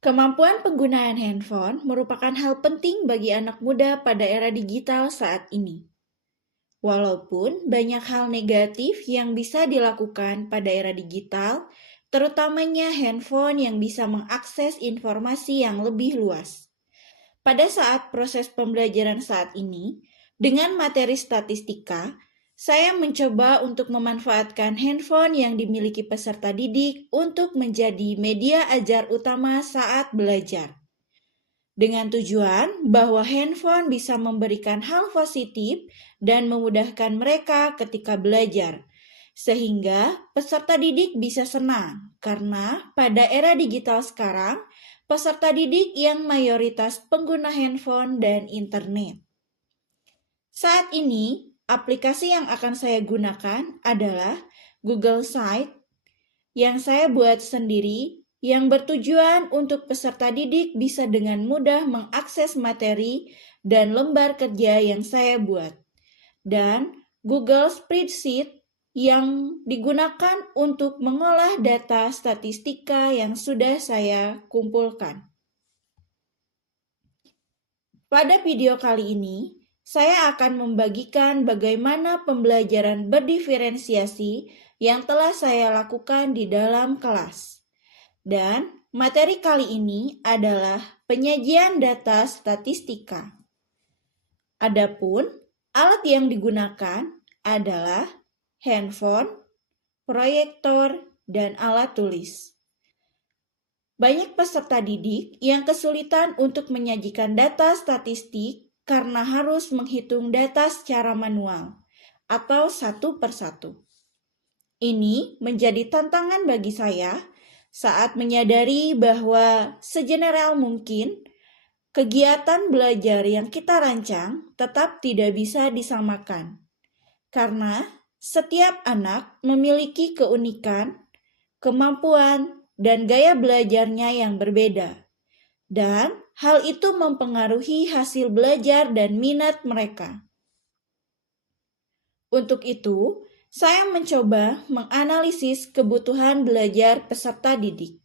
Kemampuan penggunaan handphone merupakan hal penting bagi anak muda pada era digital saat ini. Walaupun banyak hal negatif yang bisa dilakukan pada era digital, terutamanya handphone yang bisa mengakses informasi yang lebih luas. Pada saat proses pembelajaran saat ini, dengan materi statistika, saya mencoba untuk memanfaatkan handphone yang dimiliki peserta didik untuk menjadi media ajar utama saat belajar. Dengan tujuan bahwa handphone bisa memberikan hal positif dan memudahkan mereka ketika belajar, sehingga peserta didik bisa senang karena pada era digital sekarang, peserta didik yang mayoritas pengguna handphone dan internet. Saat ini, aplikasi yang akan saya gunakan adalah Google Site yang saya buat sendiri yang bertujuan untuk peserta didik bisa dengan mudah mengakses materi dan lembar kerja yang saya buat. Dan Google Spreadsheet yang digunakan untuk mengolah data statistika yang sudah saya kumpulkan. Pada video kali ini, saya akan membagikan bagaimana pembelajaran berdiferensiasi yang telah saya lakukan di dalam kelas. Dan materi kali ini adalah penyajian data statistika. Adapun alat yang digunakan adalah handphone, proyektor, dan alat tulis. Banyak peserta didik yang kesulitan untuk menyajikan data statistik karena harus menghitung data secara manual atau satu persatu. Ini menjadi tantangan bagi saya saat menyadari bahwa segeneral mungkin kegiatan belajar yang kita rancang tetap tidak bisa disamakan. Karena setiap anak memiliki keunikan, kemampuan, dan gaya belajarnya yang berbeda. Dan hal itu mempengaruhi hasil belajar dan minat mereka. Untuk itu, saya mencoba menganalisis kebutuhan belajar peserta didik.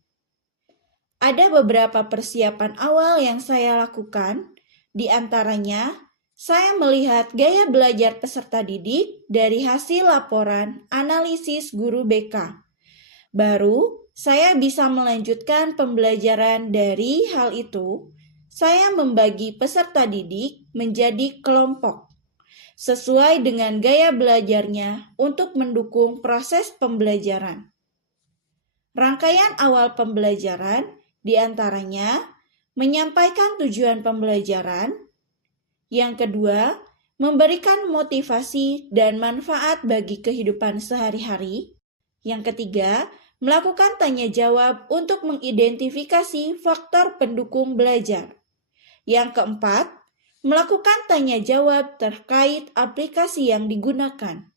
Ada beberapa persiapan awal yang saya lakukan, di antaranya saya melihat gaya belajar peserta didik dari hasil laporan analisis guru BK. Baru, saya bisa melanjutkan pembelajaran dari hal itu. Saya membagi peserta didik menjadi kelompok sesuai dengan gaya belajarnya untuk mendukung proses pembelajaran. Rangkaian awal pembelajaran di antaranya menyampaikan tujuan pembelajaran, yang kedua, memberikan motivasi dan manfaat bagi kehidupan sehari-hari, yang ketiga, melakukan tanya jawab untuk mengidentifikasi faktor pendukung belajar. Yang keempat, melakukan tanya jawab terkait aplikasi yang digunakan.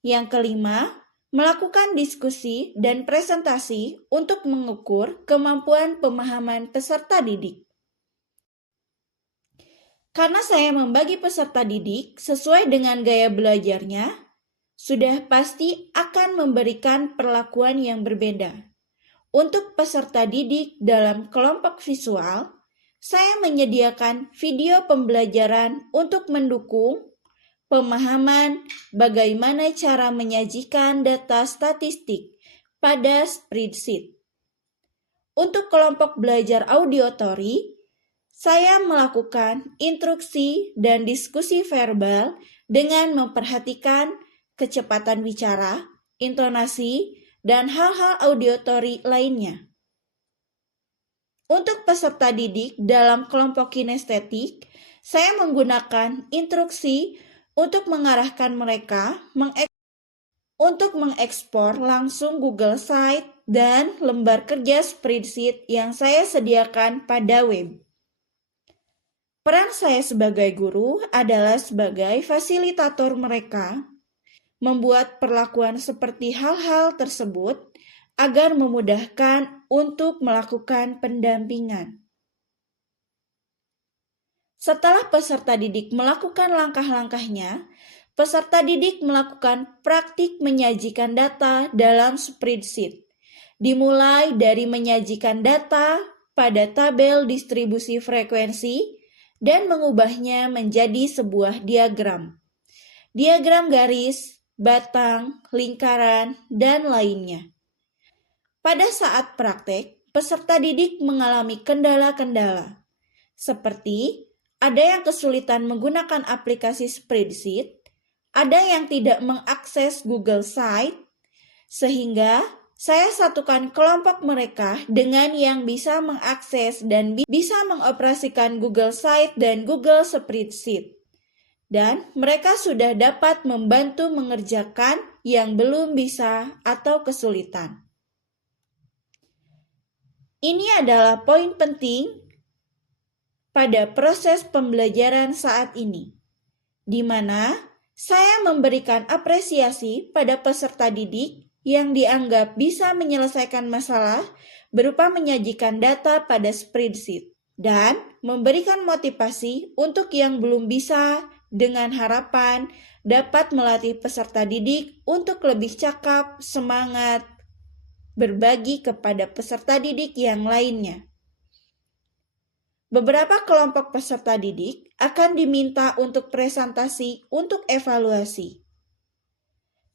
Yang kelima, melakukan diskusi dan presentasi untuk mengukur kemampuan pemahaman peserta didik. Karena saya membagi peserta didik sesuai dengan gaya belajarnya, sudah pasti akan memberikan perlakuan yang berbeda. Untuk peserta didik dalam kelompok visual, saya menyediakan video pembelajaran untuk mendukung pemahaman bagaimana cara menyajikan data statistik pada spreadsheet. Untuk kelompok belajar auditory, saya melakukan instruksi dan diskusi verbal dengan memperhatikan kecepatan bicara, intonasi, dan hal-hal auditory lainnya. Untuk peserta didik dalam kelompok kinestetik, saya menggunakan instruksi untuk mengarahkan mereka untuk mengekspor langsung Google Site dan lembar kerja spreadsheet yang saya sediakan pada web. Peran saya sebagai guru adalah sebagai fasilitator mereka, membuat perlakuan seperti hal-hal tersebut agar memudahkan untuk melakukan pendampingan. Setelah peserta didik melakukan langkah-langkahnya, peserta didik melakukan praktik menyajikan data dalam spreadsheet. Dimulai dari menyajikan data pada tabel distribusi frekuensi dan mengubahnya menjadi sebuah diagram. Diagram garis, batang, lingkaran, dan lainnya. Pada saat praktek, peserta didik mengalami kendala-kendala, seperti ada yang kesulitan menggunakan aplikasi spreadsheet, ada yang tidak mengakses Google Site, sehingga saya satukan kelompok mereka dengan yang bisa mengakses dan bisa mengoperasikan Google Site dan Google Spreadsheet. Dan mereka sudah dapat membantu mengerjakan yang belum bisa atau kesulitan. Ini adalah poin penting pada proses pembelajaran saat ini, di mana saya memberikan apresiasi pada peserta didik yang dianggap bisa menyelesaikan masalah berupa menyajikan data pada spreadsheet dan memberikan motivasi untuk yang belum bisa dengan harapan dapat melatih peserta didik untuk lebih cakap, semangat, berbagi kepada peserta didik yang lainnya. Beberapa kelompok peserta didik akan diminta untuk presentasi untuk evaluasi.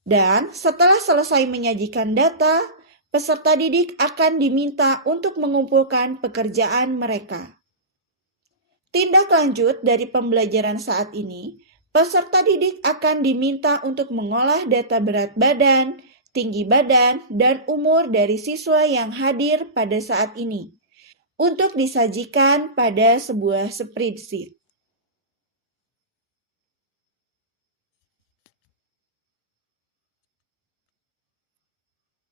Dan setelah selesai menyajikan data, peserta didik akan diminta untuk mengumpulkan pekerjaan mereka. Tindak lanjut dari pembelajaran saat ini, peserta didik akan diminta untuk mengolah data berat badan, tinggi badan, dan umur dari siswa yang hadir pada saat ini untuk disajikan pada sebuah spreadsheet.